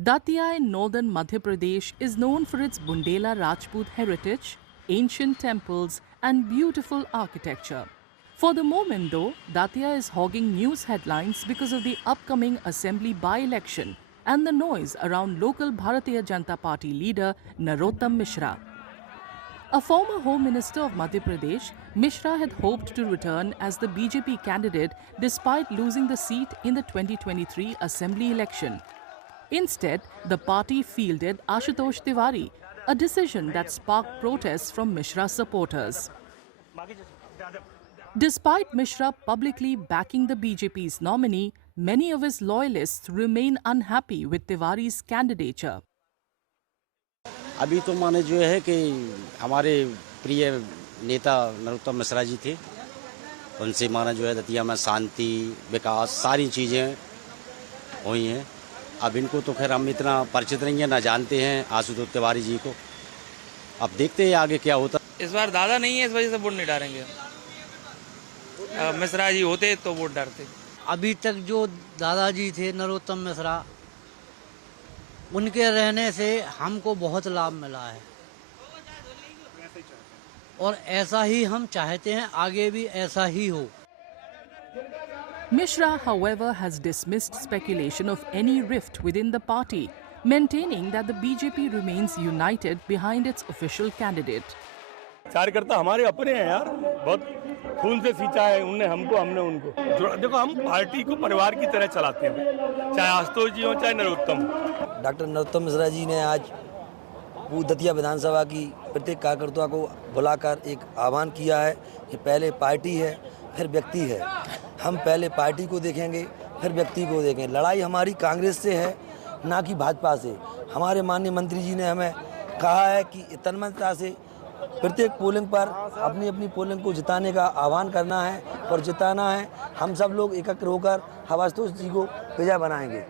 Datia in northern Madhya Pradesh is known for its Bundela Rajput heritage, ancient temples, and beautiful architecture. For the moment, though, Datia is hogging news headlines because of the upcoming assembly by-election and the noise around local Bharatiya Janata Party leader Narottam Mishra. A former Home Minister of Madhya Pradesh, Mishra had hoped to return as the BJP candidate despite losing the seat in the 2023 assembly election. Instead, the party fielded Ashutosh Tiwari, a decision that sparked protests from Mishra supporters. Despite Mishra publicly backing the BJP's nominee, many of his loyalists remain unhappy with Tiwari's candidature. अभी तो माने जो है कि हमारे प्रिय नेता नरोत्तम मिश्रा जी थे, उनसे माना जो है दतिया में शांति विकास सारी चीज़ें हुई हैं। अब इनको तो खैर हम इतना परिचित नहीं है, ना जानते हैं आशुतोष तिवारी जी को। अब देखते हैं आगे क्या होता। इस बार दादा नहीं है, इस वजह से वोट नहीं डालेंगे। मिश्रा जी होते तो वोट डालते। अभी तक जो दादाजी थे नरोत्तम मिश्रा, उनके रहने से हमको बहुत लाभ मिला है और ऐसा ही हम चाहते हैं, आगे भी ऐसा ही हो। Mishra, however, has dismissed speculation of any rift within the party, maintaining that the BJP remains united behind its official candidate. कार्यकर्ता हमारे अपने हैं यार, बहुत खून से सींचा है उनने हमको, हमने उनको। देखो हम पार्टी को परिवार की तरह चलाते हैं, चाहे आशुतोष जी हो चाहे नरोत्तम। डॉक्टर नरोत्तम मिश्रा जी ने आज दतिया विधानसभा की प्रत्येक कार्यकर्ता को बुलाकर एक आह्वान किया है कि पहले पार्टी है फिर व्यक्ति है। हम पहले पार्टी को देखेंगे फिर व्यक्ति को देखेंगे। लड़ाई हमारी कांग्रेस से है, ना कि भाजपा से। हमारे माननीय मंत्री जी ने हमें कहा है कि तन्मयता से प्रत्येक पोलिंग पर अपनी अपनी पोलिंग को जिताने का आह्वान करना है और जिताना है। हम सब लोग एकत्र होकर आशुतोष जी को विजय बनाएंगे।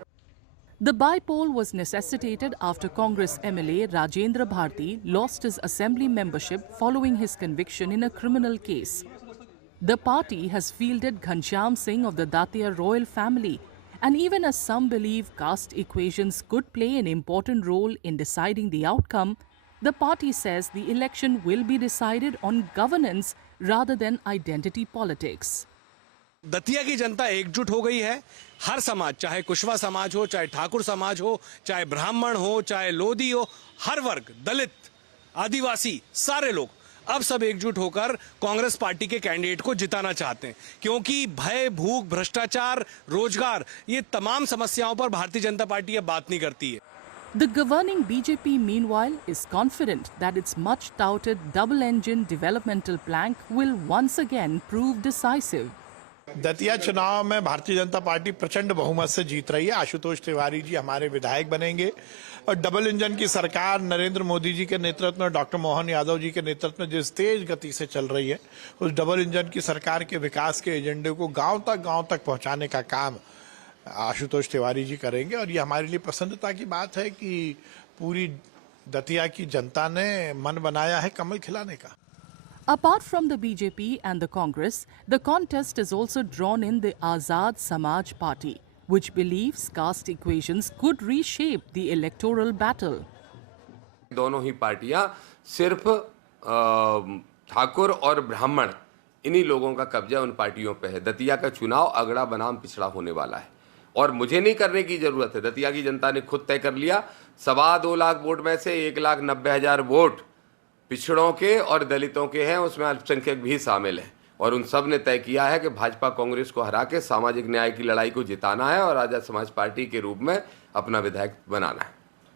The by-poll was necessitated after Congress MLA Rajendra Bharti lost his assembly membership following his conviction in a criminal case. The party has fielded Ghanshyam Singh of the Datia royal family, and even as some believe caste equations could play an important role in deciding the outcome, the party says the election will be decided on governance rather than identity politics. Datia की जनता एकजुट हो गई है। हर समाज, चाहे कुशवा समाज हो, चाहे ठाकुर समाज हो, चाहे ब्राह्मण हो, चाहे लोधी हो, हर वर्ग, दलित, आदिवासी, सारे लोग अब सब एकजुट होकर कांग्रेस पार्टी के कैंडिडेट को जिताना चाहते हैं, क्योंकि भय, भूख, भ्रष्टाचार, रोजगार, ये तमाम समस्याओं पर भारतीय जनता पार्टी अब बात नहीं करती है। The governing BJP, meanwhile, is confident that its much-touted double-engine developmental plank will once again prove decisive. Datia चुनाव में भारतीय जनता पार्टी प्रचंड बहुमत से जीत रही है। आशुतोष तिवारी जी हमारे विधायक बनेंगे और डबल इंजन की सरकार नरेंद्र मोदी जी के नेतृत्व में, डॉक्टर मोहन यादव जी के नेतृत्व में जिस तेज गति से चल रही है, उस डबल इंजन की सरकार के विकास के एजेंडे को गांव तक पहुंचाने का काम आशुतोष तिवारी जी करेंगे। और ये हमारे लिए प्रसन्नता की बात है कि पूरी दतिया की जनता ने मन बनाया है कमल खिलाने का। Apart from the BJP and the Congress, the contest has also drawn in the Azad Samaj Party, which believes caste equations could reshape the electoral battle. दोनों ही पार्टियां सिर्फ ठाकुर और ब्राह्मण, इन्हीं लोगों का कब्जा उन पार्टियों पे है। दतिया का चुनाव अगड़ा बनाम पिछड़ा होने वाला है और मुझे नहीं करने की जरूरत है। दतिया की जनता ने खुद तय कर लिया। 2.25 लाख वोट में से 1,90,000 वोट पिछड़ों के और दलितों के हैं, उसमें अल्पसंख्यक भी शामिल हैं और उन सब ने तय किया है कि भाजपा कांग्रेस को हरा के सामाजिक न्याय की लड़ाई को जिताना है और आजाद समाज पार्टी के रूप में अपना विधायक बनाना है।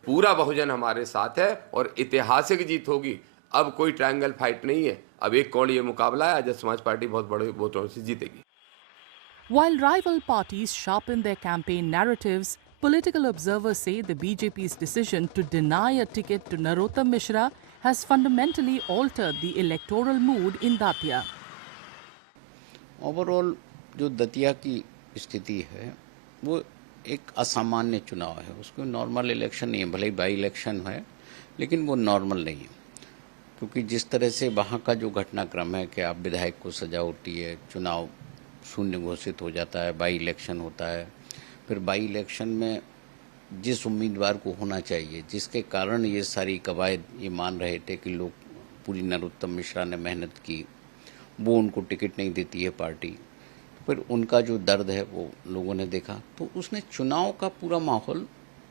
पूरा बहुजन हमारे साथ है और ऐतिहासिक जीत होगी। अब कोई ट्रायंगल फाइट नहीं है, अब एक कोणीय मुकाबला है। आजाद समाज पार्टी बहुत बड़े वोटों से जीतेगी। While rival parties sharpen their campaign narratives, political observers say the BJP's decision to deny a ticket to Narottam Mishra has fundamentally altered the electoral mood in Datia. Overall जो दतिया की स्थिति है वो एक असामान्य चुनाव है। उसको नॉर्मल इलेक्शन नहीं है, भले ही बाई इलेक्शन है लेकिन वो नॉर्मल नहीं है, क्योंकि जिस तरह से वहाँ का जो घटनाक्रम है कि आप विधायक को सजा होती है, चुनाव शून्य घोषित हो जाता है, बाई इलेक्शन होता है, फिर बाई इलेक्शन में जिस उम्मीदवार को होना चाहिए, जिसके कारण ये सारी कवायद ये मान रहे थे कि लोग पूरी नरोत्तम मिश्रा ने मेहनत की, वो उनको टिकट नहीं देती है पार्टी, फिर उनका जो दर्द है वो लोगों ने देखा, तो उसने चुनाव का पूरा माहौल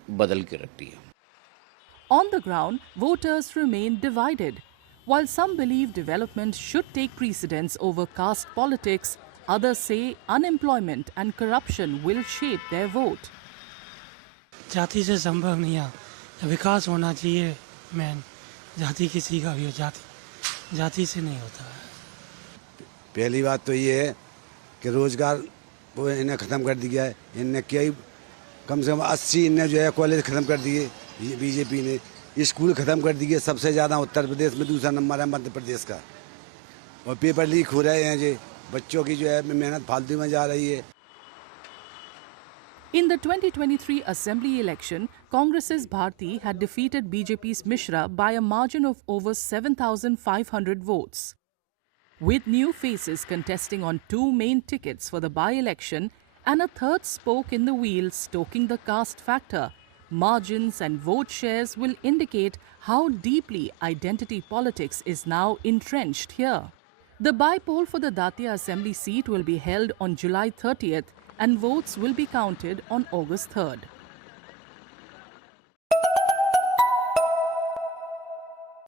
बदल के रख दिया। On the ground, voters remain divided. While some believe development should take precedence over caste politics, others say unemployment and corruption will shape their vote. जाति से संभव नहीं है, विकास होना चाहिए मैन, जाति किसी का भी हो, जाति से नहीं होता है। पहली बात तो ये है कि रोजगार वो इन्हें ख़त्म कर दिया है। इनने कई कम से कम 80 इनने जो है कॉलेज ख़त्म कर दिए, ये बीजेपी ने स्कूल ख़त्म कर दिए। सबसे ज़्यादा उत्तर प्रदेश में, दूसरा नंबर है मध्य प्रदेश का। और पेपर लीक हो रहे हैं, जो बच्चों की जो है मेहनत फालतू में जा रही है। In the 2023 Assembly election, Congress's Bharti had defeated BJP's Mishra by a margin of over 7,500 votes. With new faces contesting on two main tickets for the by-election and a third spoke in the wheel stoking the caste factor, margins and vote shares will indicate how deeply identity politics is now entrenched here. The by-poll for the Datia Assembly seat will be held on July 30th and votes will be counted on August 3rd.